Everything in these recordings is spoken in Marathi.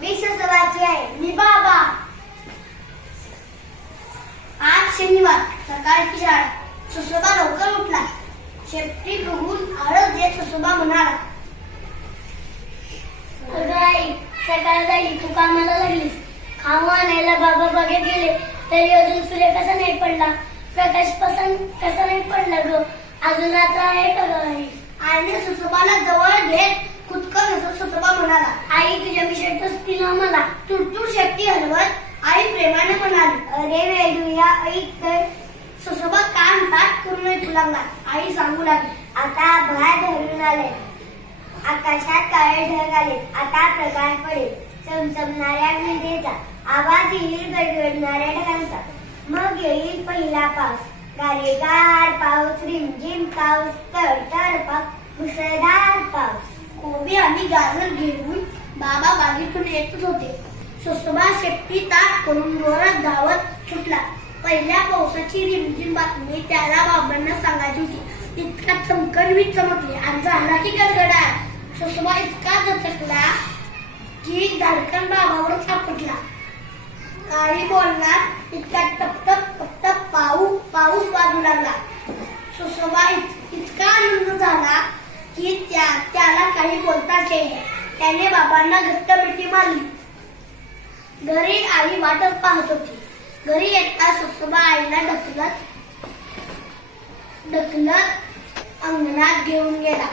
मी ससवाची आहे. मी बाबा. आज शनिवार, सकाळची शाळा. ससोबा लवकर उठला. शेपटी बघून आळस देत ससोबा म्हणाला, अगं आई, सकाळ झाली, तू कामाला लागलीस. खाऊ आणायला बाबा बागेत गेले तरी अजून सूर्य कसा नाही पडला, प्रकाश कसा नाही पडला ग. अजून रात्र आहे का ग आई? आईने ससोबाला जवळ घेत खुदकन हसत ससोबा म्हणाला, आई, तुझ्या विषयी टोचतील ना मला. तुडतुड शेपटी हलवत आई प्रेमाने म्हणाली, अरे वेडूया, ऐक तर. ससोबा कान ताट करून ऐकू लागला. आई सांगू लागली, आता आभाळ धरून आले, आकाशात काळे ढग आले. आता प्रकाश पडेल, चमचमणाऱ्या विजेचा आवाज येईल, गडगडणाऱ्या ढगांचा. मग येईल पहिला पाऊस, गारेगार पाऊस, रिमझिम पाऊस, तडतड पाऊस, मुसळधार पाऊस. कोबी आणि गाजर घेऊन बाबा बागेतून येतच होते. ससोबा शेपटी ताट करून जोरात धावत सुटला. पहिल्या पावसाची रिमझिम बातमी त्याला बाबांना सांगायची होती. इतका चमकरवीत चमकली आणि झाला की गडगडाट. ससोबा इतका दचकला की धडकन बाबावरच आपटला. आई बोलणार इतका टपटप टपटप पाऊस वाजू लागला. ससोबा इतका आनंद झाला की त्याला काही बोलताच येईना. त्याने बाबांना घट्ट मिठी मारली. घरी आई वाटच पाहत होती. घरी येता ससोबा आईला ढकलत अंगणात घेऊन गेला.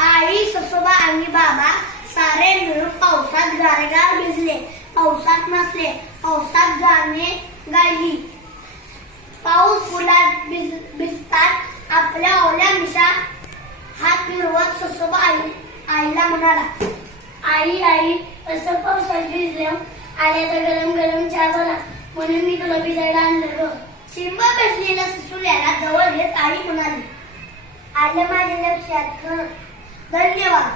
आई, ससोबा आणि बाबा सारे मिळून पावसात गारगार भिजले. पावसात नसले, पावसात गाणे गायली. पाऊस फुलात भिजतात आपल्या ओल्या मिशा हात फिरवत ससोबा आईला म्हणाला, आई, असं पावसात भिजलं, आल्या तर गरम गरम चहा बना, म्हणून मी तुला भिजायला आणलं ग. शिंब बसलेल्या ससुल्याला जवळ घेत आई म्हणाली, आलं माझ्या लक्षात. धन्यवाद.